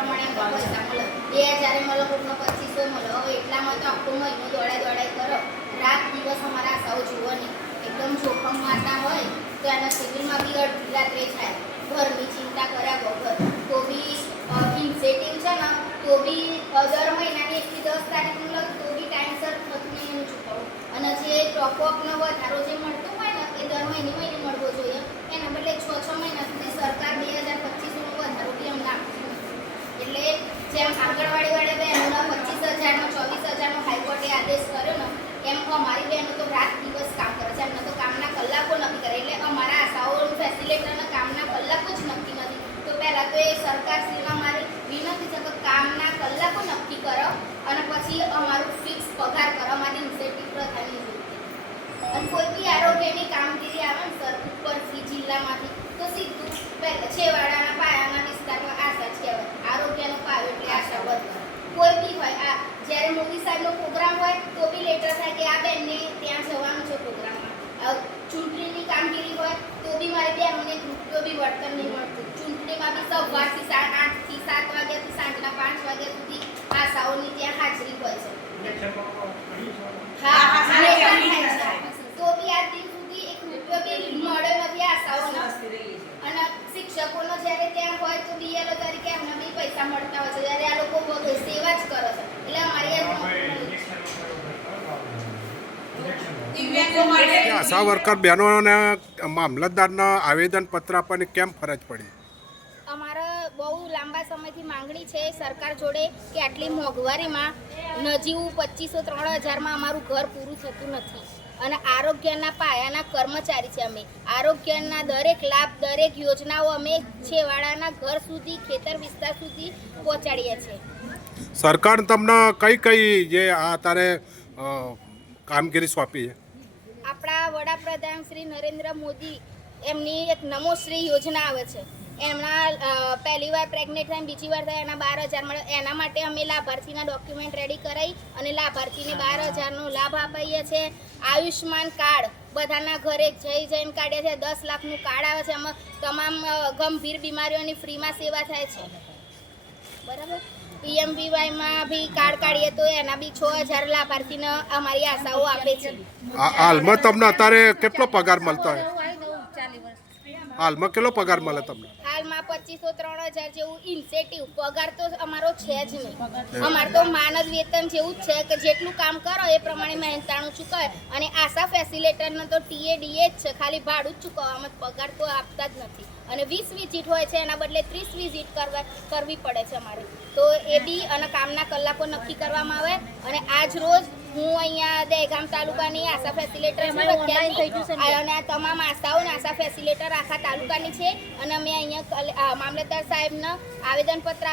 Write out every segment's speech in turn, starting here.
પ્રમાણે પૈસા મળે, 2000 મળે, કોકનો 2500 મળે. હવે એટલામાં તો આખો મહિનો દોડાય કરો, રાત દિવસ અમારા આશાઓ જુઓ નહીં. એકદમ જોખમ માતા હોય તો એના સિવિલમાં બી અડધી રાત્રે થાય, ઘરની ચિંતા કર્યા વગર. તો બી ઇન્સેન્ટિવ છે ને તો બી દર મહિનાની 1 થી 10 તારીખ મળે તો બી ટાઈમસર થતું નહીં એનું ચૂકવવું. અને જે ટોપઅપનો વધારો જે મળતો હોય ને એ દર મહિને મળવો જોઈએ. એના બદલે 6 મહિના સુધી સરકાર 2025નો વધારો બી અમને આપતી નથી. એટલે જેમ આંગણવાડી વાળે બહેનોના 25,000નો 24,000નો હાઈકોર્ટે આદેશ કર્યો ને એમ અમારી બહેનો તો રાત દિવસ કામ કરે છે. એમને તો કામના કલાકો નક્કી કરે, એટલે અમારા આશાઓ ફેસિલિટરના કામના કલાકો જ નક્કી નથી. તો પહેલાં તો એ સરકારશ્રીમાં મારી વિનંતી છે કે કામના કલાકો નક્કી કરો અને પછી અમારું ફિક્સ પગાર કરો, અમારી ઇન્સેન્ટિવ પ્રધાનની જરૂર. અને કોઈ બી આરોગ્યની કામગીરી આવે ને સર ઉપરથી જિલ્લામાંથી તો સીધું છેવાડાના પાયાના વિસ્તારમાં આશા જ કહેવાય. આરોગ્યનો પાયો એટલે આશા વર્કર કોઈ બી હોય. આ જ્યારે મોદી સાહેબનો પ્રોગ્રામ હોય તો બી લેટર થાય કે આ બેનને ત્યાં જવાનું છે પ્રોગ્રામમાં. ચૂંટણીની કામગીરી હોય તો બી મારી બહેનોને રૂપિયો બી વળતર નહીં મળતું. ચૂંટણીમાં બી સવારથી 8 થી 7 વાગ્યાથી સાંજના 5 વાગ્યા સુધી આશાઓની ત્યાં હાજરી હોય છે. તો બી આજ દિન સુધી 1 રૂપિયો બી મળ્યો નથી આશાઓને. અને શિક્ષકોનો જ્યારે ત્યાં હોય તો બીએલઓ તરીકે એમને બી પૈસા મળતા હોય છે, જ્યારે આ લોકો સેવા જ કરે છે. એટલે અમારી આશા વર્કર બહેનોને મામલતદારના આવેદનપત્ર આપવાની કેમ ફરજ પડી? અમારા બહુ લાંબા સમયથી માંગણી છે સરકાર જોડે કે આટલી મોંઘવારીમાં નજીવું 2500-3000માં અમારું ઘર પૂરું થતું નથી. અને આરોગ્યના પાયાના કર્મચારી છે અમે. આરોગ્યના દરેક લાભ, દરેક યોજનાઓ અમે છેવાડાના ઘર સુધી, ખેતર વિસ્તાર સુધી પહોંચાડીએ છીએ. સરકાર તમને કઈ જે આ તારે કામગીરી સોંપી છે? આપણા વડાપ્રધાન શ્રી નરેન્દ્ર મોદી એમની એક નમોશ્રી યોજના આવે છે. એમના પહેલી વાર પ્રેગ્નેન્ટ થાય, બીજી વાર થાય, એના 12,000 મળે. એના માટે અમે લાભાર્થીના ડોક્યુમેન્ટ રેડી કરાવી અને લાભાર્થીને 12,000નો લાભ આપીએ છીએ. આયુષ્માન કાર્ડ બધાના ઘરે જઈને કાઢીએ છીએ. 10 લાખનું કાર્ડ આવે છે. એમાં તમામ ગંભીર બીમારીઓની ફ્રીમાં સેવા થાય છે. બરાબર. PMVYમાં બી કાર્ડ કાઢીએ તો એના બી 6,000 લાભાર્થીને અમારી આશાઓ આપે છે. હાલમાં તમને અત્યારે કેટલો પગાર મળતો હોય? હાલમાં કેટલો પગાર મળે તમને? હાલમાં 2500-3000 જેવું ઇન્સેન્ટિવ. પગાર તો અમારો છે જ નહીં. અમારે તો માનદ વેતન જેવું જ છે કે જેટલું કામ કરો એ પ્રમાણે મહેનતાણું ચૂકવે. અને આશા ફેસિલિટરનો તો TADA જ છે, ખાલી ભાડું જ ચૂકવવામાં, પગાર તો આપતા જ નથી. અને 20 વિઝિટ હોય છે એના બદલે 30 વિઝિટ કરવી પડે છે અમારે. તો એ બી અને કામના કલાકો નક્કી કરવામાં આવે. અને આજ રોજ હું અહીંયા દહેગામ તાલુકાની આશા ફેસિલિટર છું અને આ તમામ આશાઓ આશા ફેસિલિટર આખા તાલુકાની છે. અને અમે અહીંયા મામલતદાર સાહેબને આવેદનપત્ર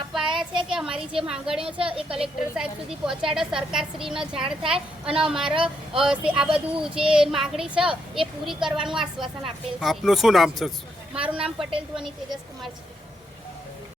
અપાયા છે કે અમારી જે માંગણીઓ છે એ કલેક્ટર સાહેબ સુધી પહોંચાડે, સરકારશ્રીને જાણ થાય અને અમારે આ બધું જે માંગણી છે એ પૂરી કરવાનું આશ્વાસન આપેલ છે. આપનું શું નામ છે? મારું નામ પટેલ ધ્વની તેજસ કુમાર છે.